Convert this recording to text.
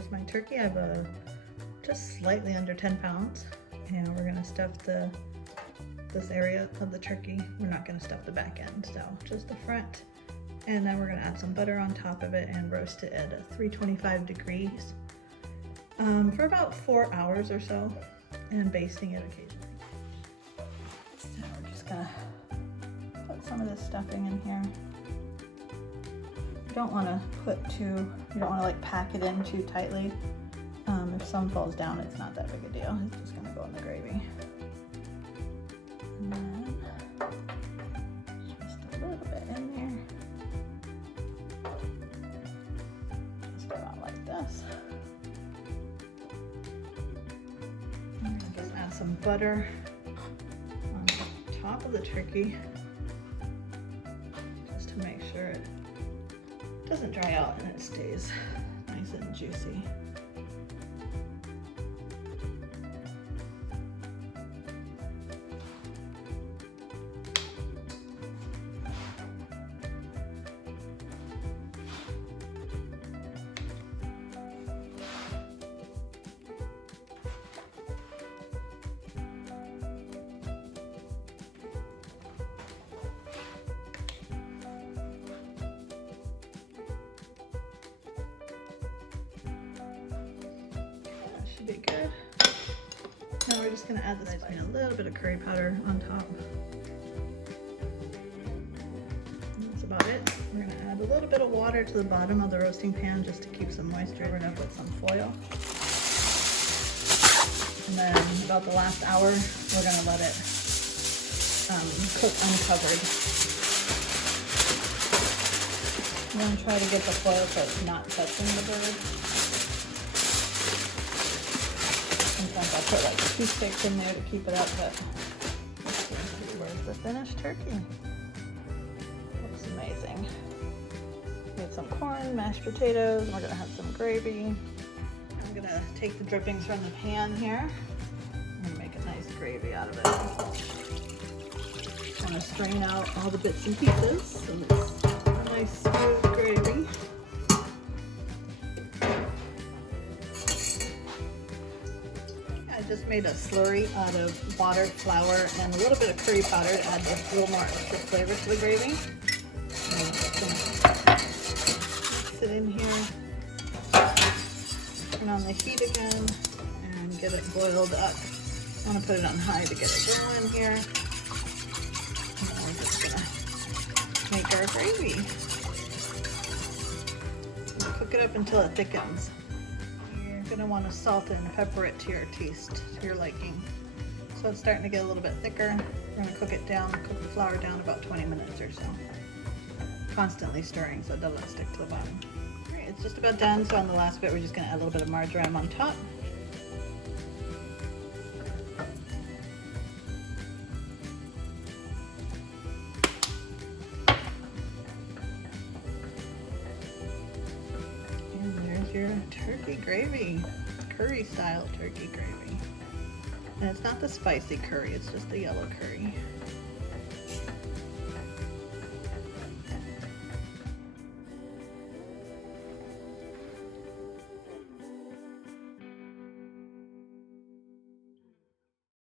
Here's my turkey. I have just slightly under 10 pounds, and we're gonna stuff this area of the turkey. We're not gonna stuff the back end, so just the front. And then we're gonna add some butter on top of it and roast it at 325 degrees for about 4 hours or so, and basting it occasionally. So we're just gonna put some of this stuffing in here. You don't want to like pack it in too tightly. If some falls down, it's not that big a deal. It's just gonna go in the gravy. And then just a little bit in there. Just about like this. And just add some butter on the top of the turkey, just to make sure it doesn't dry out and it stays nice and juicy. Should be good. Now we're just gonna add the spice and a little bit of curry powder on top. And that's about it. We're gonna add a little bit of water to the bottom of the roasting pan just to keep some moisture. We're gonna put some foil. And then about the last hour, we're gonna let it cook uncovered. I'm gonna try to get the foil so it's not touching the bird. Sometimes I put like 2 sticks in there to keep it up, but where's the finished turkey? Looks amazing. We have some corn, mashed potatoes, and we're gonna have some gravy. I'm gonna take the drippings from the pan here and make a nice gravy out of it. I'm gonna strain out all the bits and pieces so it's a nice smooth gravy. I just made a slurry out of water, flour, and a little bit of curry powder to add a little more extra flavor to the gravy. And I'm just gonna mix it in here, turn on the heat again, and get it boiled up. I want to put it on high to get it going here. And then we're just gonna make our gravy. Cook it up until it thickens. You're gonna want to salt it and pepper it to your taste, to your liking. So it's starting to get a little bit thicker. We're gonna cook it down, cook the flour down about 20 minutes or so. Constantly stirring so it doesn't stick to the bottom. All right, it's just about done. So on the last bit, we're just gonna add a little bit of marjoram on top. Your turkey gravy, curry style turkey gravy. And it's not the spicy curry, it's just the yellow curry.